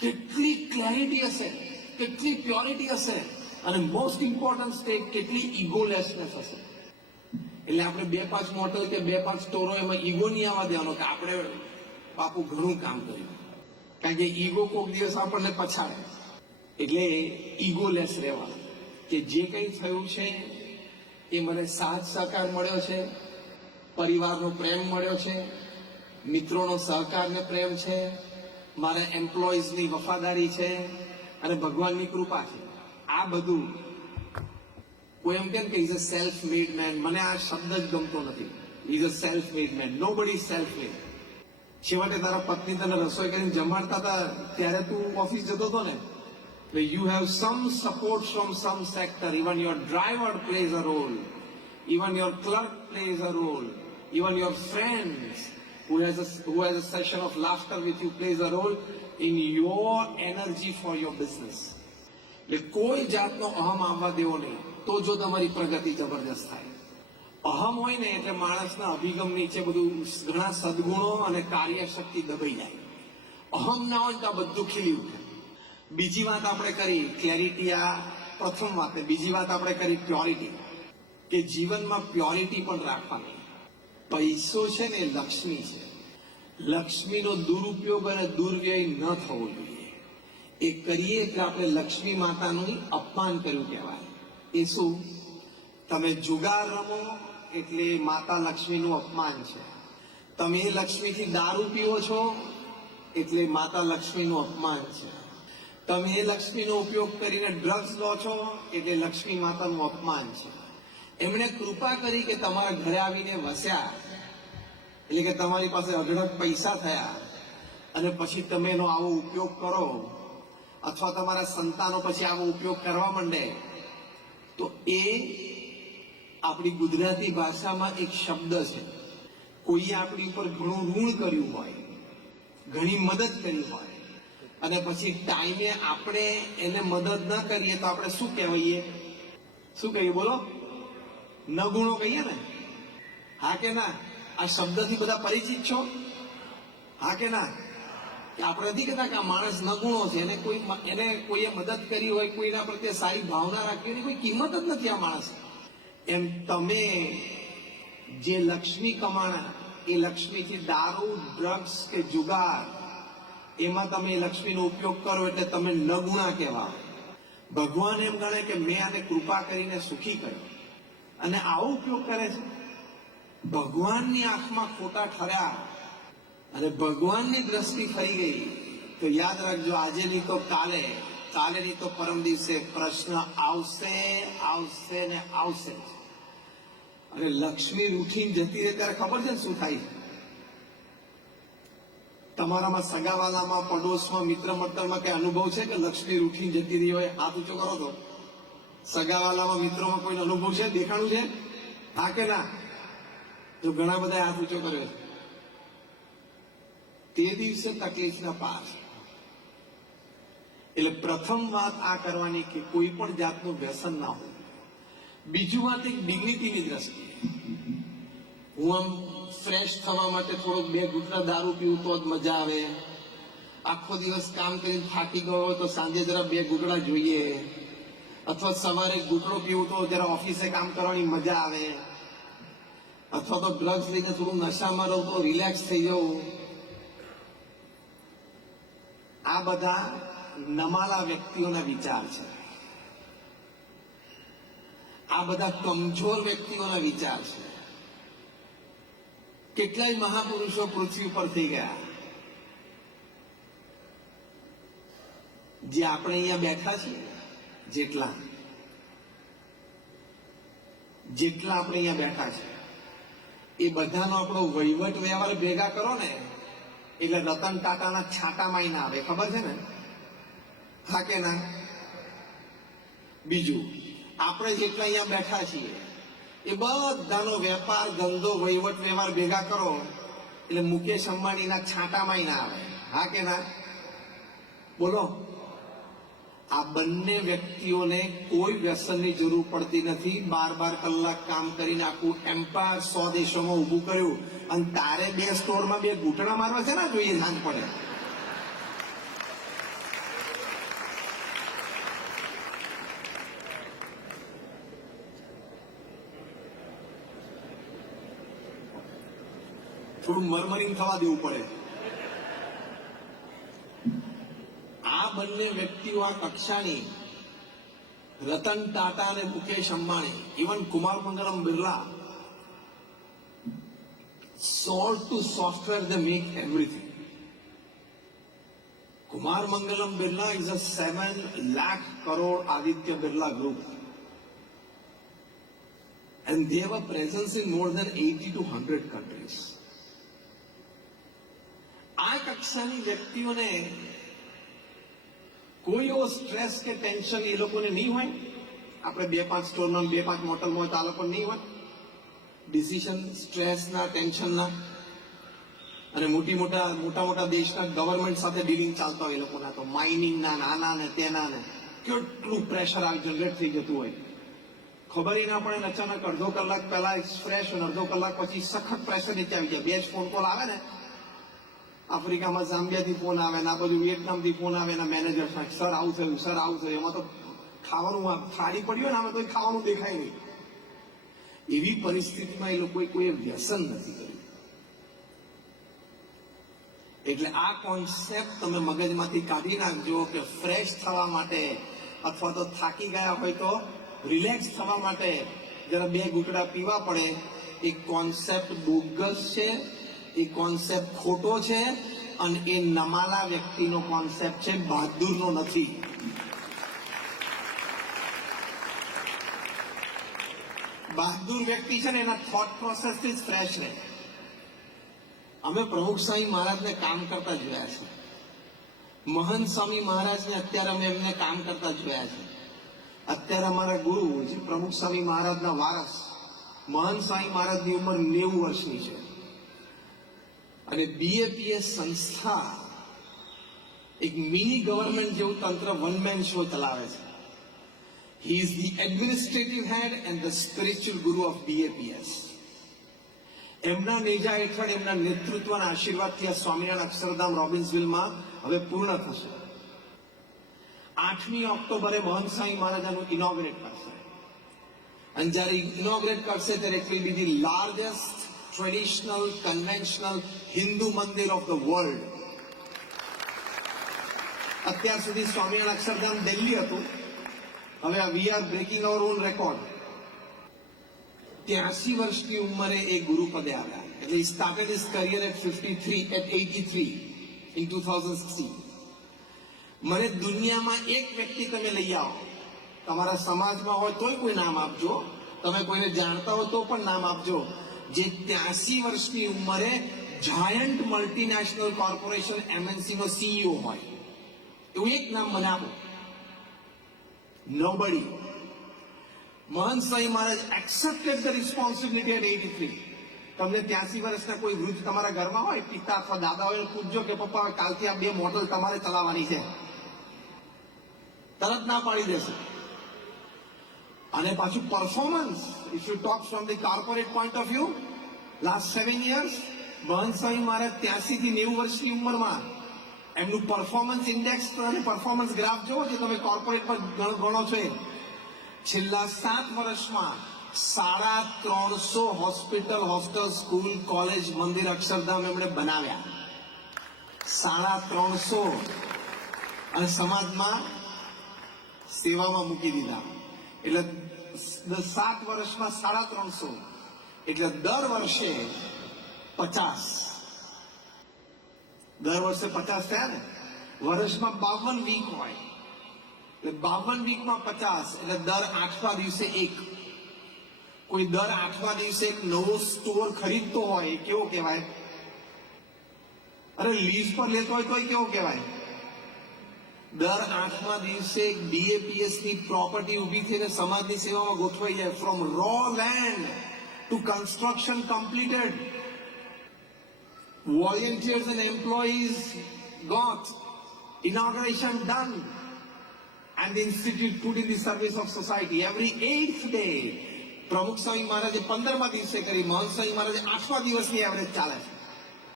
કેટલી ક્લેરિટી હશે, કેટલી પ્યોરિટી હશે, અને મોસ્ટ ઇમ્પોર્ટન્ટ સ્ટેટ કેટલી ઇગોલેસનેસ હશે. એટલે આપણે 2-5 મોટલ કે 2-5 સ્ટોરો એમાં ઈગો નહીં આવવા દેવાનો કે આપણે બાપુ ઘણું કામ કર્યું, કારણ કે ઈગો કોઈક દિવસ આપણને પછાડે. એટલે ઈગોલેસ રહેવા કે જે કંઈ થયું છે એ મને સાથ સહકાર મળ્યો છે, પરિવારનો પ્રેમ મળ્યો છે, મિત્રોનો સહકાર ને પ્રેમ છે, મારા એમ્પ્લોઈઝની વફાદારી છે અને ભગવાનની કૃપા છે. આ બધું કોઈ એમ કેમ કે is a self made man, મને આ શબ્દ જ ગમતો નથી. Is a self made man, nobody self મેડ. છેવટે તારા પત્ની તને રસોઈ કરીને જમાડતા હતા ત્યારે તું ઓફિસ જતો હતો ને, you have some support from some sector. Even your driver plays a role, even your clerk plays a role, even your friends who has a session of laughter with you plays a role in your energy for your business. એટલે કોઈ જાતનો અહમ આવવા દેવો નહીં, તો જો તમારી પ્રગતિ જબરજસ્ત થાય. અહમ હોય ને એટલે માણસના અભિગમ નીચે બધું ઘણા સદગુણો અને કાર્યશક્તિ દબાઈ જાય. અહમ ના હોય તો આ બધું ખીલી ઉઠે. બીજી વાત આપણે કરી ક્લેરિટી, આ પ્રથમ વાત. બીજી વાત આપણે કરી પ્યોરિટી, કે જીવનમાં પ્યોરિટી પણ રાખવાની. પૈસો છે ને લક્ષ્મી છે, લક્ષ્મીનો દુરુપયોગ અને દુર્વ્યય ન થવો જોઈએ. એ કરીએ એટલે આપણે લક્ષ્મી માતાનું અપમાન કર્યું કહેવાય. એ શું? તમે જુગાર રમો એટલે માતા લક્ષ્મીનું અપમાન છે. તમે લક્ષ્મીથી દારૂ પીવો છો એટલે માતા લક્ષ્મીનું અપમાન છે. તમે એ લક્ષ્મીનો ઉપયોગ કરીને ડ્રગ્સ લો છો એટલે લક્ષ્મી માતાનું અપમાન છે. એમણે કૃપા કરી કે તમારા ઘરે આવીને વસ્યા, એટલે કે તમારી પાસે અઢળક પૈસા થયા, અને પછી તમે એનો આવો ઉપયોગ કરો, અથવા તમારા સંતાનો પછી આવો ઉપયોગ કરવા માંડે, તો એ આપણી ગુજરાતી ભાષામાં એક શબ્દ છે. કોઈએ આપણી ઉપર ઘણું ઋણ કર્યું હોય, ઘણી મદદ કરી હોય, અને પછી ટાઈમે આપણે એને મદદ ન કરીએ તો આપણે શું કહેવાય? શું કહીએ? બોલો, નગુણો કહીએ ને? હા કે ના? આ શબ્દથી બધા પરિચિત છો? હા કે ના? કે આપણે નથી કહેતા કે આ માણસ નગુણો છે, એને કોઈએ મદદ કરી હોય, કોઈના પ્રત્યે સારી ભાવના રાખી હોય, કોઈ કિંમત જ નથી આ માણસ. એમ તમે જે લક્ષ્મી કમાણા, એ લક્ષ્મીથી દારૂ, ડ્રગ્સ કે જુગાર, એમાં તમે લક્ષ્મીનો ઉપયોગ કરો એટલે તમે નગુણા કહેવા. ભગવાન એમ ગણે કે મેં આને કૃપા કરીને સુખી કર્યો, અને આવો ઉપયોગ કરે છે. ભગવાનની આંખમાં ખોટા ઠર્યા અને ભગવાનની દ્રષ્ટિ ફરી ગઈ તો યાદ રાખજો, આજે નહીં તો કાલે, કાલે નહીં તો પરમ દિવસે પ્રશ્ન આવશે, આવશે ને આવશે. અને લક્ષ્મી રૂઠીને જતી રહે ત્યારે ખબર છે ને શું થાય? તમારામાં સગાવાલામાં, પડોશમાં, મિત્ર મંડળમાં કઈ અનુભવ છે કે લક્ષ્મી રૂઠીને જતી રહી હોય? હાથ ઊંચો કરો તો. સગાવાલામાં, મિત્રોમાં કોઈ અનુભવ છે? દેખાણું છે? હા કે ના? તો ઘણા બધા હાથ ઊંચો કર્યો છે. તે દિવસે તકલીફના પાર. એટલે પ્રથમ વાત આ કરવાની કે કોઈ પણ જાતનું વ્યસન ના હોય. બીજું વાત એક ડિગ્નિટીની દ્રષ્ટિએ, હું આમ ફ્રેશ થવા માટે થોડોક 2 ઘૂંટડા દારૂ પીવું તો જ મજા આવે. આખો દિવસ કામ કરીને થાકી ગયો હોય તો સાંજે જરા 2 ઘૂંટડા જોઈએ, અથવા સવારે ઘૂંટડો પીવું તો જરા ઓફિસે કામ કરવાની મજા આવે, અથવા તો ડ્રગ્સ લઈને થોડું નશામાં રહું તો રિલેક્સ થઈ જવું. આ બધા નમાલા વ્યક્તિઓના વિચાર છે. આ બધા કમજોર વ્યક્તિઓના વિચાર છે. કેટલાય મહાપુરુષો પૃથ્વી ઉપર થઈ ગયા, જે આપણે અહીંયા બેઠા છીએ, જેટલા આપણે અહીંયા બેઠા છે, એ બધાનો આપણો વહીવટ વ્યવહાર ભેગા કરો ને એટલે રતન ટાટાના છાંટામાં ના આવે. ખબર છે ને? હા કે ના? બીજું, આપણે જેટલા અહીંયા બેઠા છીએ એ બધાનો વેપાર, ધંધો, વહીવટ વ્યવહાર ભેગા કરો એટલે મુકેશ અંબાણીના છાંટામાં ના આવે. હા કે ના? બોલો. આ બંને વ્યક્તિઓને કોઈ વ્યસનની જરૂર પડતી નથી. 12 કલાક કામ કરીને આખું એમ્પાયર 100 દેશોમાં ઊભું કર્યું, અને તારે 2 સ્ટોરમાં 2 ઘૂંટણા મારવા છે ને જોઈએ સાંજ પડે. થોડું મરમરિંગ થવા દેવું પડે. આ બંને વ્યક્તિઓ આ કક્ષાની, રતન ટાટા અને Mukesh Ambani, even Kumar Mangalam Birla, salt to software, they make everything. Kumar Mangalam Birla is a 7 lakh crore Aditya Birla group. And they have a presence in more than 80 to 100 countries. આ કક્ષાની વ્યક્તિઓને કોઈ એવો સ્ટ્રેસ કે ટેન્શન એ લોકોને નહીં હોય. આપણે 2-5 સ્ટોરમાં 2-5 મોટલમાં હોય તો આ લોકો નહીં હોય. ડિસિઝન સ્ટ્રેસના, ટેન્શનના, અને મોટા દેશના ગવર્મેન્ટ સાથે ડીલિંગ ચાલતા હોય એ લોકોના તો માઇનિંગના, નાના ને તેના ને કેટલું પ્રેશર જનરેટ થઈ જતું હોય, ખબર ના પડે. અચાનક અડધો કલાક પહેલા ફ્રેશ અને અડધો કલાક પછી સખત પ્રેશર નીચે આવી જાય. 2 જ ફોન કોલ આવે ને, આફ્રિકામાં ઝામ્બિયાથી ફોન આવે ને, આ બધું વિયેટનામથી ફોન આવે ને, મેનેજર સર આવું થયું, સર આવું થયું. એમાં તો ખાવાનું થાળી પડ્યું હોય ને, આમાં તો ખાવાનું દેખાય નહીં. એવી પરિસ્થિતિમાં એ લોકોએ કોઈ વ્યસન નથી કર્યું. એટલે આ કોન્સેપ્ટ તમે મગજમાંથી કાઢી નાખજો કે ફ્રેશ થવા માટે અથવા તો થાકી ગયા હોય તો રિલેક્સ થવા માટે જરા 2 ઘૂંટડા પીવા પડે. એ કોન્સેપ્ટ બોગસ છે, એ કોન્સેપ્ટ ખોટો છે, અને એ નમાલા વ્યક્તિનો કોન્સેપ્ટ છે, બહાદુરનો નથી. બહાદુર વ્યક્તિ છે ને એના થોટ પ્રોસેસથી જ ફ્રેશ રહે. અમે પ્રમુખ સ્વામી મહારાજને કામ કરતા જોયા છે. મહંત સ્વામી મહારાજને અત્યારે અમે એમને કામ કરતા જોયા છે. અત્યારે અમારા ગુરુ જે પ્રમુખ સ્વામી મહારાજના વારસ મહંત સ્વામી મહારાજની ઉંમર 90 વર્ષની છે. અને BAPS સંસ્થા એક મિની ગવર્મેન્ટ જેવું તંત્ર વન મેન શો ચલાવે છે. He is the administrative head and the spiritual guru of BAPS. એમના નેજા હેઠળ એમના નેતૃત્વના આશીર્વાદથી આ સ્વામિનારાયણ અક્ષરધામ રોબિન્સવિલમાં હવે પૂર્ણ થશે. 8મી ઓક્ટોબરે મહંત સ્વામી મહારાજ આનું ઇનોગ્રેટ કરશે. અને જ્યારે ઇનોગ્રેટ કરશે ત્યારે it will be the largest traditional conventional Hindu મંદિર ઓફ ધ વર્લ્ડ. અત્યાર સુધી સ્વામિનારાયણ અક્ષરધામ દિલ્હી હતું. હવે we are breaking our own record. 83 વર્ષની ઉંમરે એ ગુરુ પદે આવ્યા. એટલે he started his career at 83 in 2003. મને દુનિયામાં એક વ્યક્તિ તમે લઈ આવો, તમારા સમાજમાં હોય તોય કોઈ નામ આપજો, તમે કોઈને જાણતા હો તો પણ નામ આપજો, જે 83 વર્ષની ઉંમરે જાયન્ટ મલ્ટીનેશનલ કોર્પોરેશન MNC નો CEO હોય. એવું એક નામ મને આપો. Nobody. મહંત Swami Maharaj accepted the responsibility at 83. તમને 83 વર્ષના કોઈ વૃદ્ધ તમારા ઘરમાં હોય, પિતા અથવા દાદા હોય, પૂછજો કે પપ્પા કાલથી આ 2 મોડલ તમારે ચલાવવાની છે, તરત ના પાડી દેશે. અને પાછું performance, if you talk from the corporate point of view, last 7 years મહંત સ્વામી મહારાજ 83 થી 90 વર્ષની ઉંમરમાં એમનું પરફોર્મન્સ ઇન્ડેક્સ અને પરફોર્મન્સ ગ્રાફ જોવો જે તમે કોર્પોરેટ પર ગણો છો. છેલ્લા 7 વર્ષમાં 350 હોસ્પિટલ, હોસ્ટેલ, સ્કૂલ, કોલેજ, મંદિર, અક્ષરધામ એમણે બનાવ્યા. 350. અને સમાજમાં સેવામાં મૂકી દીધા. એટલે 7 વર્ષમાં 350, એટલે દર વર્ષે 50. દર વર્ષે 50 થયા ને. વર્ષમાં 52 વીક હોય, એટલે 52 વીકમાં 50, એટલે દર 8મા દિવસે એક. કોઈ દર 8મા દિવસે એક નવો સ્ટોર ખરીદતો હોય, કેવો કહેવાય? અરે લીઝ પર લેતો હોય તોય કેવો કહેવાય? દર 8મા દિવસે એક BAPS ની પ્રોપર્ટી ઊભી થઈને સમાજની સેવામાં ગોઠવાઈ જાય. From raw land to construction completed. Volunteers and employees got inauguration done and the institute put in the service of society. Every 8th day, પ્રમુખ સ્વામી મહારાજે 15મા દિવસે કરી, મહંત સ્વામી મહારાજે 8મા દિવસની એવરેજ ચાલે છે.